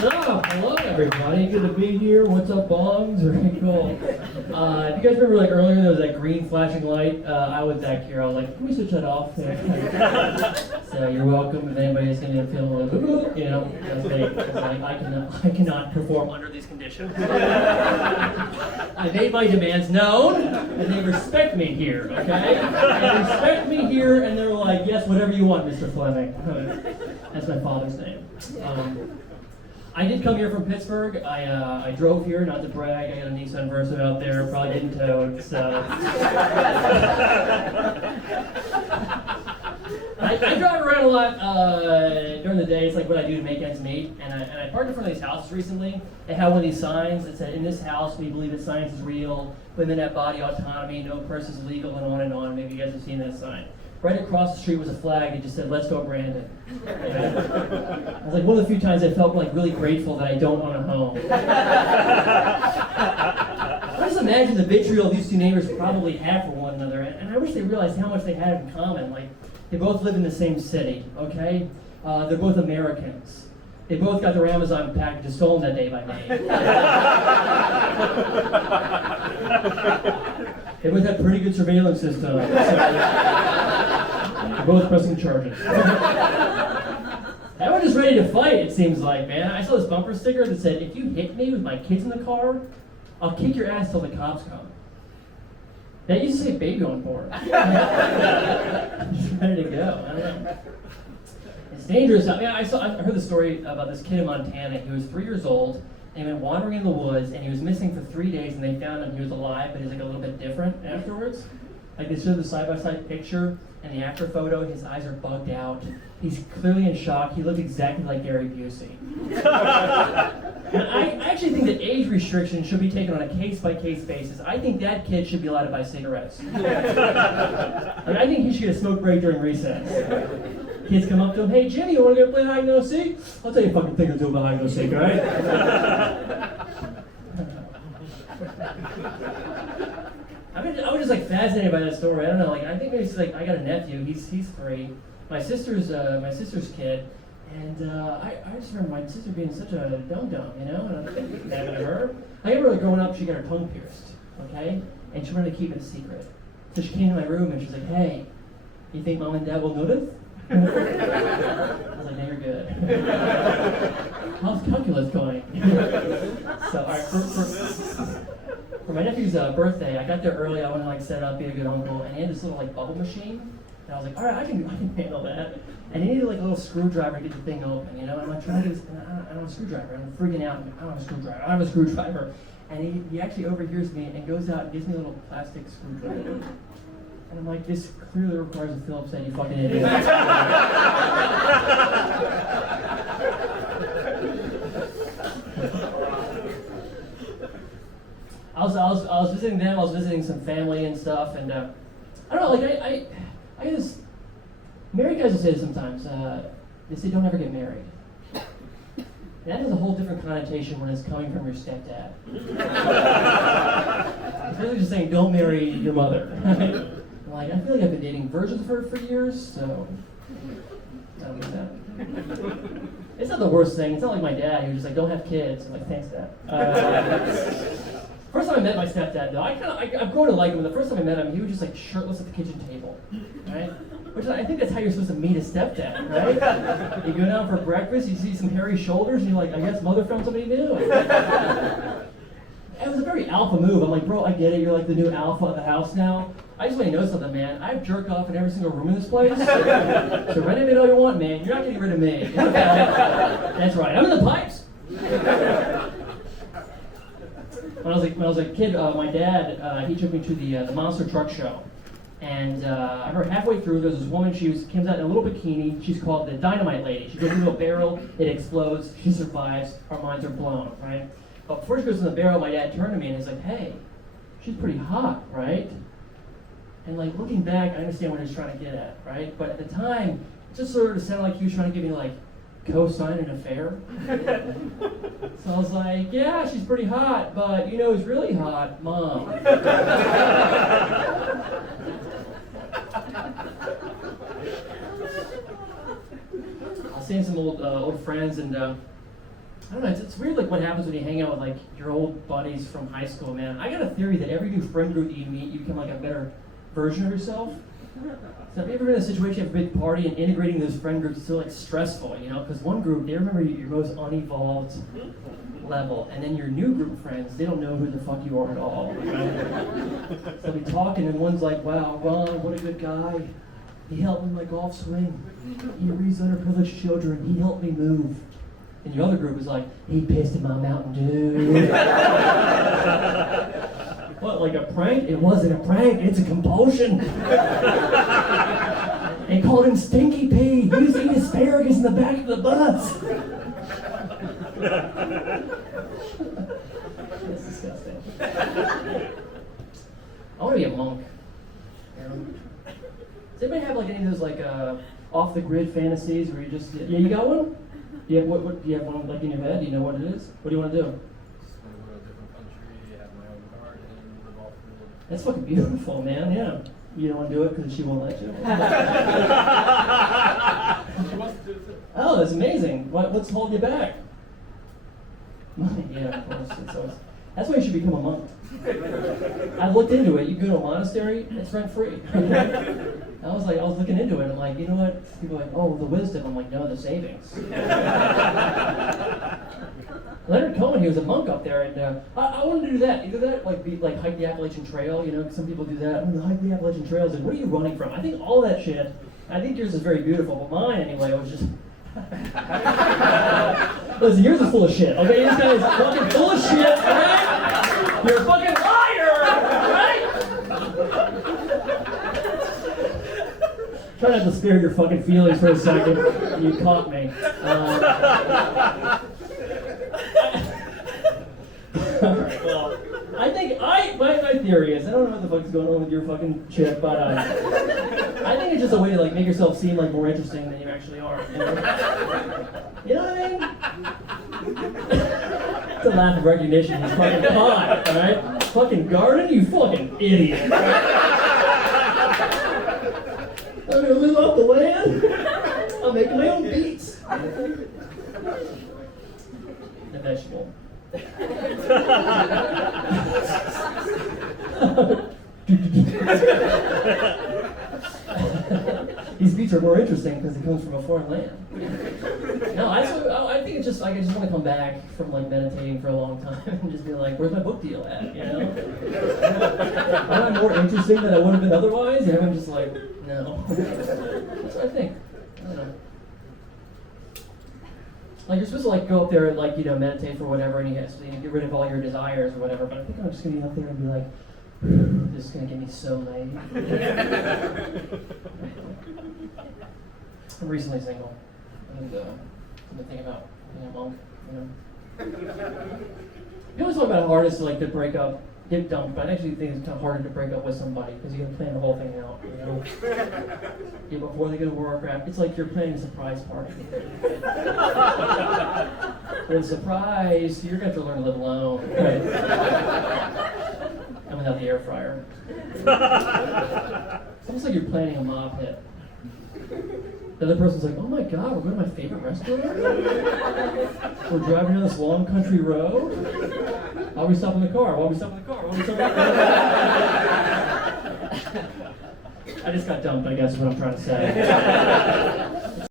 So, hello everybody. Good to be here. What's up, bongs? Very cool. If you guys remember, like earlier, there was that green flashing light. I was back here. I was like, can we switch that off? So you're welcome. If anybody's gonna feel like, because like I cannot perform under these conditions. I made my demands known, and they respect me here. Okay? They respect me here, and they're like, yes, whatever you want, Mr. Fleming. That's my father's name. I did come here from Pittsburgh. I drove here, not to brag. I got a Nissan Versa out there, probably didn't tow, so. I drive around a lot during the day. It's like what I do to make ends meet. And I parked in front of these houses recently. They had one of these signs that said, in this house, we believe that science is real. Women have body autonomy, no purse is legal, and on and on. Maybe you guys have seen that sign. Right across the street was a flag that just said, let's go Brandon. It was like one of the few times I felt like really grateful that I don't own a home. I just imagine the vitriol these two neighbors probably have for one another, and I wish they realized how much they had in common. Like, they both live in the same city, okay? They're both Americans. They both got their Amazon packages stolen that day by me. They both had pretty good surveillance systems. So they're both pressing charges. They were just ready to fight, it seems like, man. I saw this bumper sticker that said, if you hit me with my kids in the car, I'll kick your ass till the cops come. That used to say baby on board. Just ready to go. I don't know. It's dangerous. I mean, I heard the story about this kid in Montana. He was 3 years old, and he went wandering in the woods, and he was missing for 3 days, and they found him. He was alive, but he's like a little bit different afterwards. Like, they showed the side-by-side picture, and the after photo, his eyes are bugged out. He's clearly in shock. He looked exactly like Gary Busey. And I actually think that age restrictions should be taken on a case-by-case basis. I think that kid should be allowed to buy cigarettes. Like, I think he should get a smoke break during recess. Kids come up to him, hey Jimmy, you want to go play hide and go seek? I'll tell you a fucking thing or two about hide and go seek, all right? I was just like fascinated by that story. I don't know, like I think maybe it's like I got a nephew. He's 3. My sister's kid, and I just remember my sister being such a dum dum, you know. And I'm thinking that of her. I remember like, growing up, she got her tongue pierced, okay, and she wanted to keep it a secret. So she came to my room and she's like, "Hey, you think mom and dad will notice?" I was like, "No, you're good." How's calculus going? So, all right, for my nephew's birthday, I got there early. I wanted to like set up, be a good uncle, and he had this little like bubble machine. And I was like, all right, I can handle that. And he needed like a little screwdriver to get the thing open, you know. And I'm like trying to get this, and I don't have a screwdriver. I'm freaking out. I don't have a screwdriver. I don't have a screwdriver. And he actually overhears me and goes out and gives me a little plastic screwdriver. And I'm like, this clearly requires a Phillips head, you fucking idiot. I was visiting them. I was visiting some family and stuff, and I don't know. Like I guess married guys will say this sometimes. They say don't ever get married. That has a whole different connotation when it's coming from your stepdad. It's really just saying don't marry your mother. Like, I feel like I've been dating virgins for years, so I don't get that. It's not the worst thing. It's not like my dad. He was just like, don't have kids. I'm like, thanks, Dad. First time I met my stepdad, though, I've grown to like him. The first time I met him, he was just like shirtless at the kitchen table, right? Which I think that's how you're supposed to meet a stepdad, right? You go down for breakfast, you see some hairy shoulders, and you're like, I guess mother found somebody new. It was a very alpha move. I'm like, bro, I get it. You're like the new alpha of the house now. I just want you to know something, man. I have jerk off in every single room in this place. So renovate all you want, man. You're not getting rid of me. Okay? That's right. I'm in the pipes. When I was a kid, my dad, he took me to the monster truck show. And I heard halfway through, there's this woman, comes out in a little bikini. She's called the Dynamite Lady. She goes into a barrel, it explodes, she survives, our minds are blown, right? But before she goes in the barrel, my dad turned to me and he's like, hey, she's pretty hot, right? And like looking back, I understand what he was trying to get at, right? But at the time, it just sort of sounded like he was trying to give me like, co-sign an affair. So I was like, yeah, she's pretty hot, but you know who's really hot? Mom. I was seeing some old friends, and I don't know, it's weird like what happens when you hang out with like your old buddies from high school, man. I got a theory that every new friend group that you meet, you become like a better version of yourself. So have you ever been in a situation of a big party and integrating those friend groups is so like stressful, you know? Because one group, they remember your most unevolved level, and then your new group of friends, they don't know who the fuck you are at all. Right? So they'll be talking, and one's like, "Wow, Ron, what a good guy. He helped me with my golf swing. He raised underprivileged children. He helped me move." And your other group is like, "He pissed in my Mountain Dew." What, like a prank? It wasn't a prank, it's a compulsion. They called him Stinky Pea. He was eating asparagus in the back of the bus. That's disgusting. I want to be a monk. You know? Does anybody have like any of those like off the grid fantasies where you just you got one? Do you have what do you have one like in your head? Do you know what it is? What do you want to do? Just want to go to a different country, have my own garden, live off the That's fucking beautiful, man. Yeah. You don't want to do it because she won't let you. She wants to do it too. Oh, that's amazing. What's holding you back? Money, yeah, of course. That's why you should become a monk. I looked into it. You go to a monastery, it's rent free. I was looking into it. I'm like, you know what? People are like, oh, the wisdom. I'm like, no, the savings. Leonard Cohen, he was a monk up there, and I wanted to do that. Either that, like hike the Appalachian Trail. You know, some people do that. I'm gonna hike the Appalachian Trails. And what are you running from? I think all that shit. I think yours is very beautiful, but mine anyway was just. Listen, yours is full of shit. Okay, this guy is fucking full of shit. Right? You're a fucking liar. Right? Try not to spare your fucking feelings for a second. You caught me. Alright, well, I think my theory is, I don't know what the fuck's going on with your fucking shit, but I think it's just a way to like make yourself seem like more interesting than you actually are. You know what I mean? It's a laugh of recognition. He's fucking hot, alright? Fucking garden, you fucking idiot. I'm gonna live off the land. I'll make my own beats. A vegetable. These beats are more interesting because it comes from a foreign land. No, I think it's just like I just want to come back from like meditating for a long time and just be like, where's my book deal at? You know? Am I more interesting than I would have been otherwise? And I'm just like, no. That's what I think. I don't know. Like you're supposed to like go up there and like, you know, meditate for whatever and you get rid of all your desires or whatever, but I think I'm just gonna be up there and be like, this is gonna get me so laid. I'm recently single. And I've been thinking about being a monk, you know. You always talk about how hard it is to like to break up, get dumped, but I actually think it's kind of harder to break up with somebody because you gotta plan the whole thing out, you know. Yeah, before they go to work, it's like you're planning a surprise party. But surprise, you're gonna have to learn to live alone, right? And without the air fryer. It's almost like you're planning a mob hit. The other person's like, oh my god, we're going to my favorite restaurant? We're driving down this long country road? Why are we stopping the car? Why are we stopping the car? Why are we stopping the car? I just got dumped, I guess is what I'm trying to say.